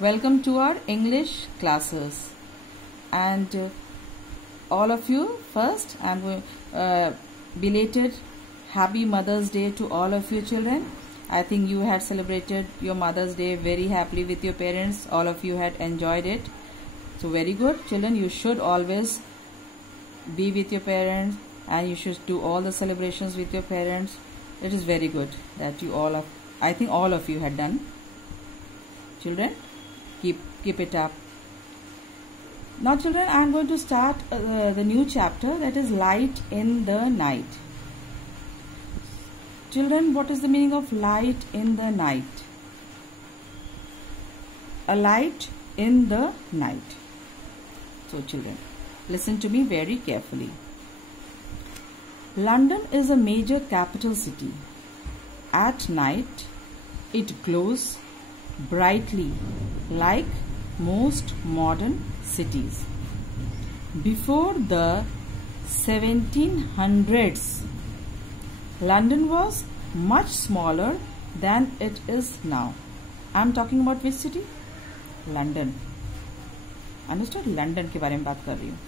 Welcome to our English classes, and all of you, first I'm going belated Happy Mother's Day to all of you children. I think you had celebrated your Mother's Day very happily with your parents. All of you had enjoyed it. So very good children, you should always be with your parents and you should do all the celebrations with your parents. It is very good that you all I think all of you had done. Children, keep it up. Now children, I am going to start the new chapter, that is light in the night. Children, what is the meaning of light in the night? A light in the night. So children, listen to me very carefully. London is a major capital city. At night, it glows brightly like most modern cities. Before the 1700s, London was much smaller than it is now. I am talking about which city? London. Understood? London के बारे में बात कर रही हूँ.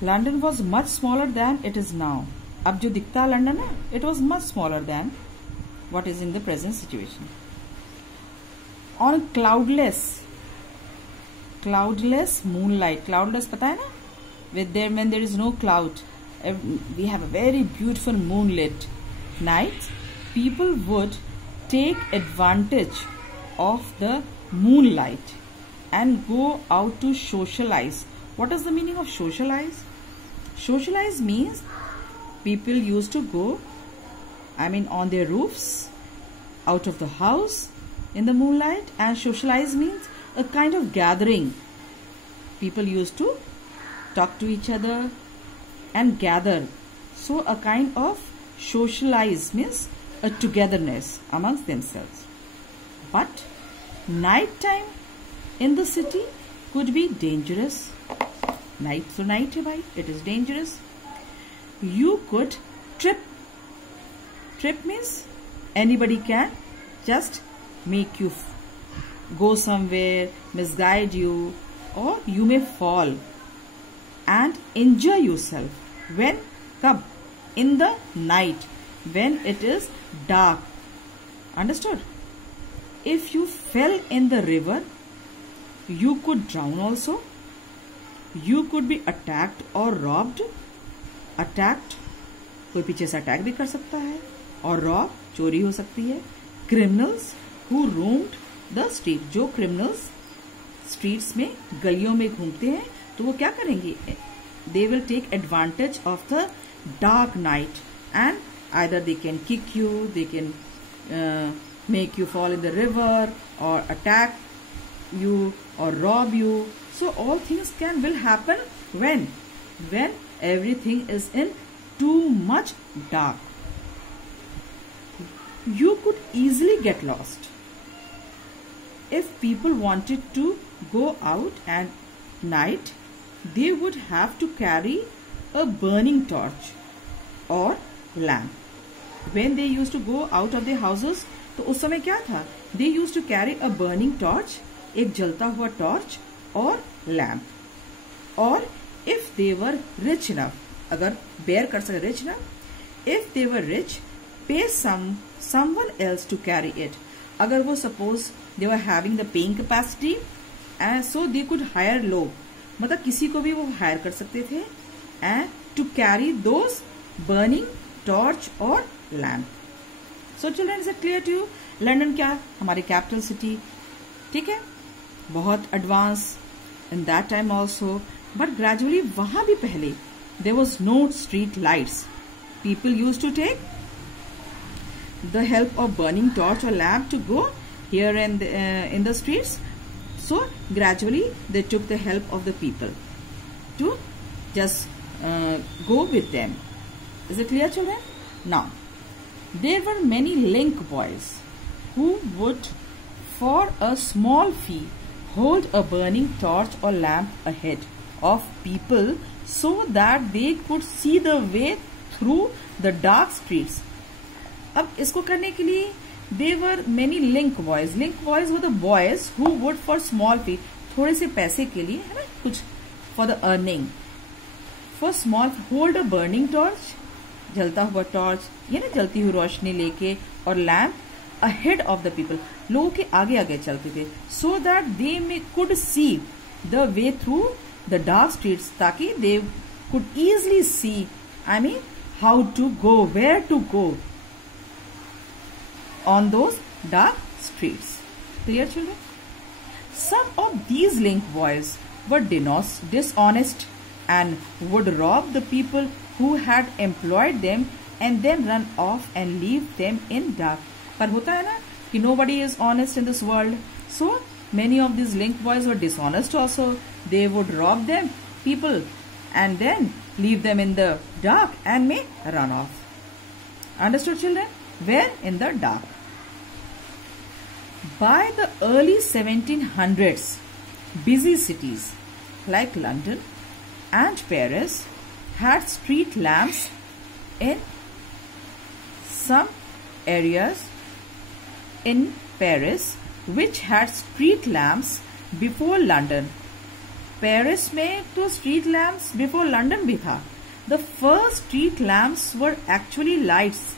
London was much smaller than it is now. अब जो दिखता लंदन है, it was much smaller than what is in the present situation. On cloudless moonlight. Cloudless पता है ना? When there is no cloud, we have a very beautiful moonlit night. People would take advantage of the moonlight and go out to socialize. What is the meaning of socialize? Socialize means people used to go, on their roofs, out of the house in the moonlight, and socialize means a kind of gathering. People used to talk to each other and gather. So a kind of socialize means a togetherness amongst themselves. But night time in the city could be dangerous. Night so night hai bhai, it is dangerous. You could trip. Trip means anybody can just make you go somewhere, misguide you, or you may fall and injure yourself. When? Kab? In the night, when it is dark. Understood? If you fell in the river, you could drown also. You could be attacked or robbed. Attacked, कोई पीछे से attack भी कर सकता है, और Rob, चोरी हो सकती है. Criminals who roamed the street. जो criminals streets में, गलियों में घूमते हैं, तो वो क्या करेंगे? They will take advantage of the dark night and either they can kick you, they can make you fall in the river, or attack you, or rob you. So all things will happen when everything is in too much dark. You could easily get lost. If people wanted to go out at night, they would have to carry a burning torch or lamp. When they used to go out of their houses, तो उस समय क्या था? They used to carry a burning torch, एक जलता हुआ torch और lamp. Or if they were rich enough, अगर bear कर सके rich enough, if they were rich, pay someone else to carry it. अगर वो suppose they were having the paying capacity, and so they could hire लोग, मतलब किसी को भी वो hire कर सकते थे, and to carry those burning torch or lamp. So children, is it clear to you? London क्या? हमारी capital city, ठीक है? बहुत advance in that time also, but gradually वहाँ भी पहले there was no street lights. People used to take the help of burning torch or lamp to go here and in the streets. So gradually they took the help of the people to just go with them. Is it clear, children? Now, there were many link boys who would, for a small fee, hold a burning torch or lamp ahead of people so that they could see the way through the dark streets. अब इसको करने के लिए there were many link boys. Link boys were the boys who would for small fee, थोड़े से पैसे के लिए, है ना, कुछ for the earning, for small, hold a burning torch, जलता हुआ टॉर्च, ये ना जलती हुई रोशनी लेके, और lamp ahead of the people, लोगों के आगे आगे चलते थे, so that they could see the way through the dark streets, ताकि they could easily see, I mean, how to go, where to go on those dark streets. Clear, children? Some of these link boys were dishonest and would rob the people who had employed them and then run off and leave them in dark. पर होता है ना कि nobody is honest in this world. So many of these link boys were dishonest also. They would rob them, people, and then leave them in the dark and may run off. Understood, children? Where? In the dark. By the early 1700s, busy cities like London and Paris had street lamps in some areas in Paris which had street lamps before London. Paris में तो street lamps before London भी था. The first street lamps were actually lights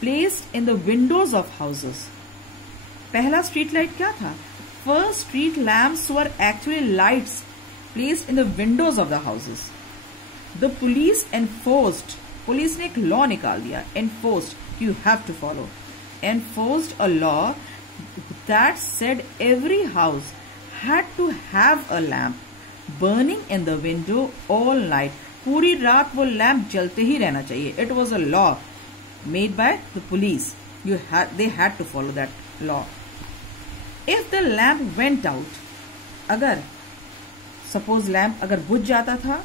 placed in the windows of houses. पहला street light क्या था? First street lamps were actually lights placed in the windows of the houses. The police enforced, police ने एक law निकाल दिया, enforced, you have to follow, enforced a law that said every house had to have a lamp burning in the window all night. पूरी रात वो lamp जलते ही रहना चाहिए. It was a law made by the police. They had to follow that law. If the lamp went out, अगर suppose lamp अगर बुझ जाता था,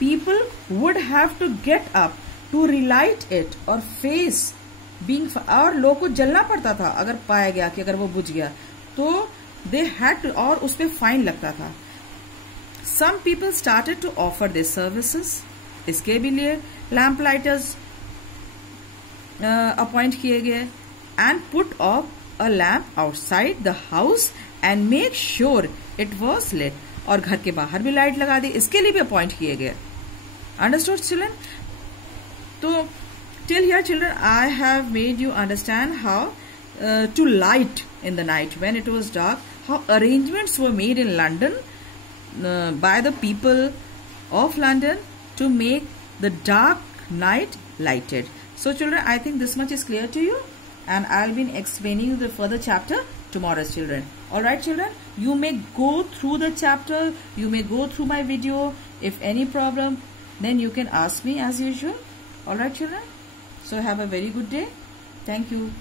people would have to get up to relight it or face being, और लोगों को जलना पड़ता था अगर पाया गया कि अगर वो बुझ गया तो they had to, और उस पे फाइन लगता था. Some people started to offer their services. इसके भी लिए लैम्प लाइटर्स अपॉइंट किए गए and put up a lamp outside the house and make sure it was lit. और घर के बाहर भी लाइट लगा दी, इसके लिए भी अपॉइंट किए गए. Understood, children? तो till here, children, I have made you understand how to light in the night when it was dark, how arrangements were made in London by the people of London to make the dark night lighted. So children, I think this much is clear to you, and I'll be explaining the further chapter tomorrow's children. Alright children, you may go through the chapter, you may go through my video. If any problem, then you can ask me as usual. Alright children, so have a very good day. Thank you.